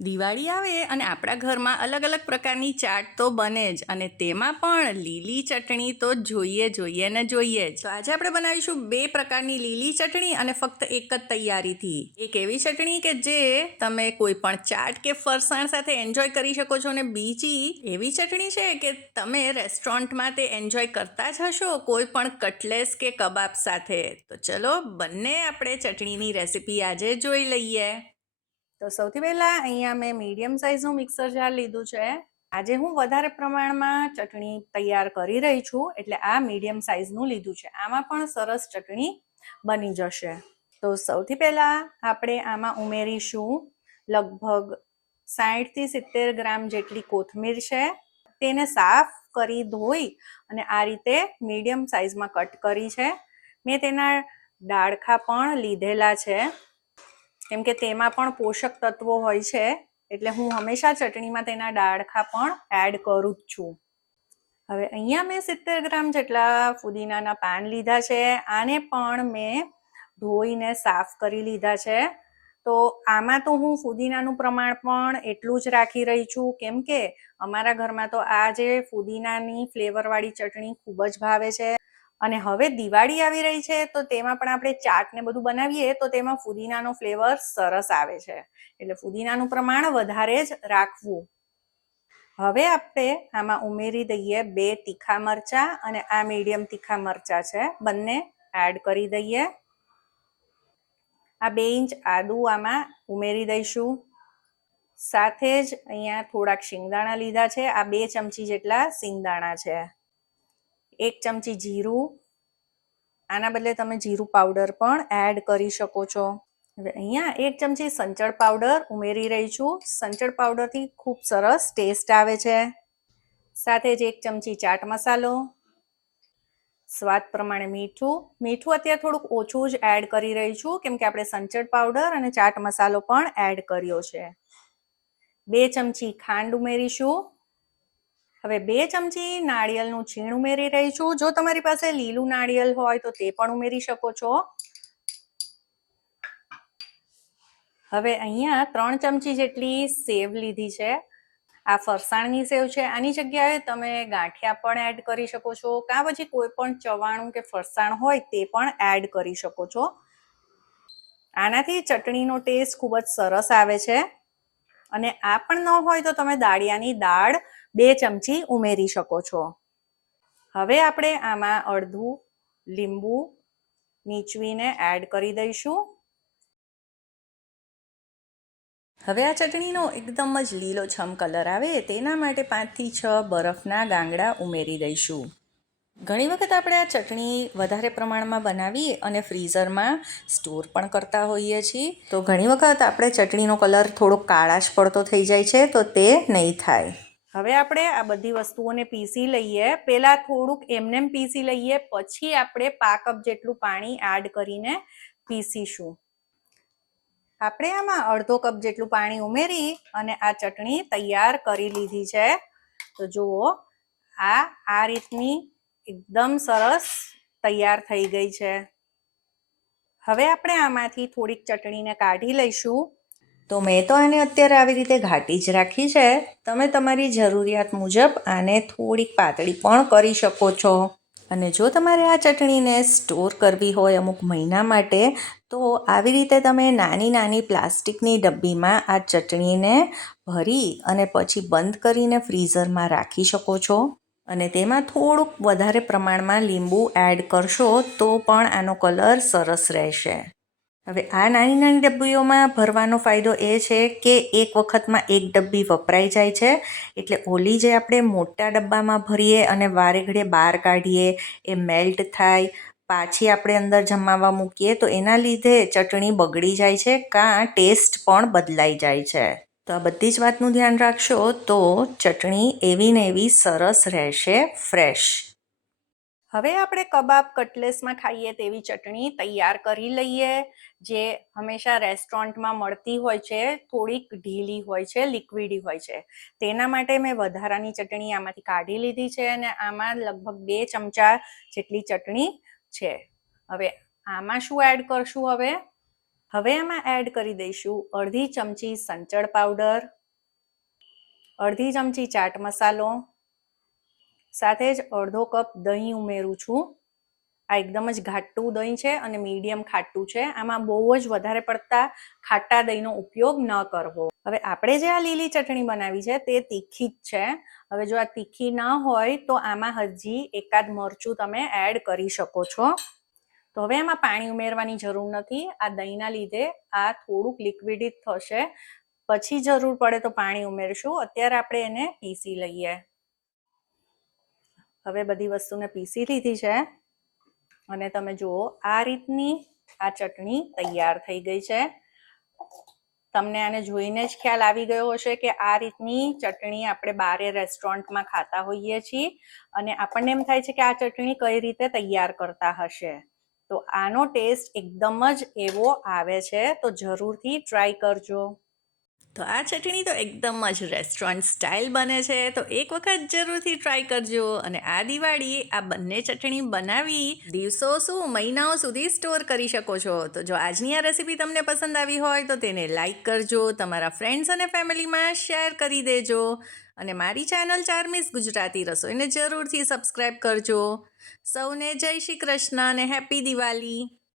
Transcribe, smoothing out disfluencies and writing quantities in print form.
દિવાળી આવે અને આપણા ઘરમાં અલગ અલગ પ્રકારની ચાટ તો બને જ, અને તેમાં પણ લીલી ચટણી તો જોઈએ ને જોઈએ જ. તો આજે આપણે બનાવીશું 2 પ્રકારની લીલી ચટણી, અને ફક્ત એક જ તૈયારીથી. એક એવી ચટણી કે જે તમે કોઈ પણ ચાટ કે ફરસાણ સાથે એન્જોય કરી શકો છો, અને બીજી એવી ચટણી છે કે તમે રેસ્ટોરન્ટમાં તે એન્જોય કરતા જ હશો કોઈ પણ કટલેસ કે કબાબ સાથે. તો ચલો બંને આપણે ચટણીની રેસીપી આજે જોઈ લઈએ. તો સૌથી પહેલાં અહીંયા મેં મીડિયમ સાઇઝનું મિક્સર જાર લીધું છે. આજે હું વધારે પ્રમાણમાં ચટણી તૈયાર કરી રહી છું, એટલે આ મીડિયમ સાઇઝનું લીધું છે. આમાં પણ સરસ ચટણી બની જશે. તો સૌથી પહેલાં આપણે આમાં ઉમેરીશું લગભગ 60થી 70 ગ્રામ જેટલી કોથમીર છે. તેને સાફ કરી ધોઈ અને આ રીતે મીડિયમ સાઇઝમાં કટ કરી છે. મેં તેના ડાળખા પણ લીધેલા છે, કેમ કે તેમાં પણ પોષક તત્વો હોય છે, એટલે હું હંમેશા ચટણીમાં તેના ડાળખા પણ એડ કરું જ છું. હવે અહીંયા મેં 70 ગ્રામ જેટલા ફુદીનાના પાન લીધા છે. આને પણ મેં ધોઈને સાફ કરી લીધા છે. તો આમાં તો હું ફુદીનાનું પ્રમાણ પણ એટલું જ રાખી રહી છું, કેમ કે અમારા ઘરમાં તો આ જે ફુદીનાની ફ્લેવરવાળી ચટણી ખૂબ જ ભાવે છે. અને હવે દિવાળી આવી રહી છે, તો તેમાં પણ આપણે ચાટ ને બધું બનાવીએ તો તેમાં ફુદીનાનો ફ્લેવર સરસ આવે છે, એટલે ફુદીનાનું પ્રમાણ વધારે જ રાખવું. હવે આપણે આમાં ઉમેરી દઈએ 2 તીખા મરચાં, અને આ મીડિયમ તીખા મરચાં છે, બંને એડ કરી દઈએ. આ 2 ઇંચ આદુ આમાં ઉમેરી દઈશું. સાથે જ અહીંયા થોડાક શિંગદાણા લીધા છે. આ 2 ચમચી જેટલા શિંગદાણા છે. 1 ચમચી જીરું, આના બદલે તમે જીરું પાવડર પણ એડ કરી શકો છો. હવે અહીંયા 1 ચમચી સંચળ પાવડર ઉમેરી રહી છું. સંચળ પાવડરથી ખૂબ સરસ ટેસ્ટ આવે છે. સાથે જ 1 ચમચી ચાટ મસાલો, સ્વાદ પ્રમાણે મીઠું અત્યારે થોડુંક ઓછું જ એડ કરી રહી છું, કેમ કે આપણે સંચળ પાવડર અને ચાટ મસાલો પણ એડ કર્યો છે. 2 ચમચી ખાંડ ઉમેરીશું. હવે 2 ચમચી નાળિયેરનું છીણ ઉમેરી રહી છું. જો તમારી પાસે લીલું નાળિયેર હોય તો તે પણ ઉમેરી શકો છો. હવે અહીંયા 3 ચમચી જેટલી સેવ લીધી છે. આ ફરસાણની સેવ છે. આની જગ્યાએ તમે ગાંઠિયા પણ એડ કરી શકો છો, કાં પછી કોઈ પણ ચવાણું કે ફરસાણ હોય તે પણ એડ કરી શકો છો. આનાથી ચટણીનો ટેસ્ટ ખૂબ જ સરસ આવે છે. અને આ પણ ન હોય તો તમે દાળિયાની દાળ 2 ચમચી ઉમેરી શકો છો. હવે આપણે આમાં અડધું લીંબુ નીચવીને એડ કરી દઈશું. હવે આ ચટણીનો એકદમ જ લીલોછમ કલર આવે તેના માટે 5થી 6 બરફના ગાંગડા ઉમેરી દઈશું. ઘણી વખત આપણે આ ચટણી વધારે પ્રમાણમાં બનાવી અને ફ્રીઝરમાં સ્ટોર પણ કરતા હોઈએ છીએ, તો ઘણી વખત આપણે ચટણીનો કલર થોડો કાળાશ પડતો થઈ જાય છે, તો તે નહીં થાય. હવે આપણે આ બધી વસ્તુઓને પીસી લઈએ. પહેલાં થોડુંક એમનેમ પીસી લઈએ, પછી આપણે 1/2 કપ જેટલું પાણી એડ કરીને પીસીશું. આપણે આમાં અડધો કપ જેટલું પાણી ઉમેરી અને આ ચટણી તૈયાર કરી લીધી છે. તો જુઓ, આ રીતની એકદમ સરસ તૈયાર થઈ ગઈ છે. હવે આપણે આમાંથી થોડીક ચટણીને કાઢી લઈશું. તો મેં તો આને અત્યારે આવી રીતે ઘાટી જ રાખી છે. તમે તમારી જરૂરિયાત મુજબ આને થોડીક પાતળી પણ કરી શકો છો. અને જો તમારે આ ચટણીને સ્ટોર કરવી હોય અમુક મહિના માટે, તો આવી રીતે તમે નાની પ્લાસ્ટિકની ડબ્બીમાં આ ચટણીને ભરી અને પછી બંધ કરીને ફ્રીઝરમાં રાખી શકો છો. અને તેમાં થોડુંક વધારે પ્રમાણમાં લીંબુ એડ કરશો તો પણ આનો કલર સરસ રહેશે. હવે આ નાની ડબ્બીઓમાં ભરવાનો ફાયદો એ છે કે એક વખતમાં એક ડબ્બી વપરાઈ જાય છે, એટલે ઓલી જે આપણે મોટા ડબ્બામાં ભરીએ અને વારે ઘડીએ બહાર કાઢીએ, એ મેલ્ટ થાય, પાછી આપણે અંદર જમાવવા મૂકીએ તો એના લીધે ચટણી બગડી જાય છે, કાં ટેસ્ટ પણ બદલાઈ જાય છે. તો આ બધી જ વાતનું ધ્યાન રાખશો તો ચટણી એવી ને એવી સરસ રહેશે, ફ્રેશ. હવે આપણે કબાબ કટલેસમાં ખાઈએ તેવી ચટણી તૈયાર કરી લઈએ, જે હંમેશા રેસ્ટોરન્ટમાં મળતી હોય છે. થોડીક ઢીલી હોય છે, લિક્વિડી હોય છે. તેના માટે મેં વધારાની ચટણી આમાંથી કાઢી લીધી છે, અને આમાં લગભગ 2 ચમચા જેટલી ચટણી છે. હવે આમાં શું એડ કરશું? હવે હવે આમાં એડ કરી દઈશું અડધી ચમચી સંચળ પાવડર, અડધી ચમચી ચાટ મસાલો, સાથે જ અડધો કપ દહીં ઉમેરું છું. આ એકદમ જ ઘાટું દહીં છે અને મીડિયમ ખાટું છે. આમાં બહુ જ વધારે પડતા ખાટા દહીંનો ઉપયોગ ન કરવો. હવે આપણે જે આ લીલી ચટણી બનાવી છે તે તીખી જ છે. હવે જો આ તીખી ન હોય તો આમાં હજી એકાદ મરચું તમે એડ કરી શકો છો. તો હવે આમાં પાણી ઉમેરવાની જરૂર નથી. આ દહીંના લીધે આ થોડુંક લિક્વિડિત થશે. પછી જરૂર પડે તો પાણી ઉમેરશું. અત્યારે આપણે એને પીસી લઈએ. હવે બધી વસ્તુને પીસી લીધી છે અને તમે જુઓ આ રીતની આ ચટણી તૈયાર થઈ ગઈ છે. તમને આને જોઈને જ ખ્યાલ આવી ગયો હશે કે આ રીતની ચટણી આપણે બારે રેસ્ટોરન્ટમાં ખાતા હોઈએ છીએ અને આપણને એમ થાય છે કે આ ચટણી કઈ રીતે તૈયાર કરતા હશે. તો આનો ટેસ્ટ એકદમ જ એવો આવે છે, તો જરૂરથી ટ્રાય કરજો. તો આ ચટણી તો એકદમ જ રેસ્ટોરન્ટ સ્ટાઇલ બને છે, તો એક વખત જરૂરથી ટ્રાય કરજો. અને આ દિવાળી આ બંને ચટણી બનાવી દિવસો શું મહિનાઓ સુધી સ્ટોર કરી શકો છો. તો જો આજની આ રેસીપી તમને પસંદ આવી હોય તો તેને લાઈક કરજો, તમારા ફ્રેન્ડ્સ અને ફેમિલીમાં શેર કરી દેજો અને મારી ચેનલ ચાર્મીસ ગુજરાતી રસોઈને જરૂરથી સબસ્ક્રાઈબ કરજો. સૌને જય શ્રી કૃષ્ણ અને હેપી દિવાળી.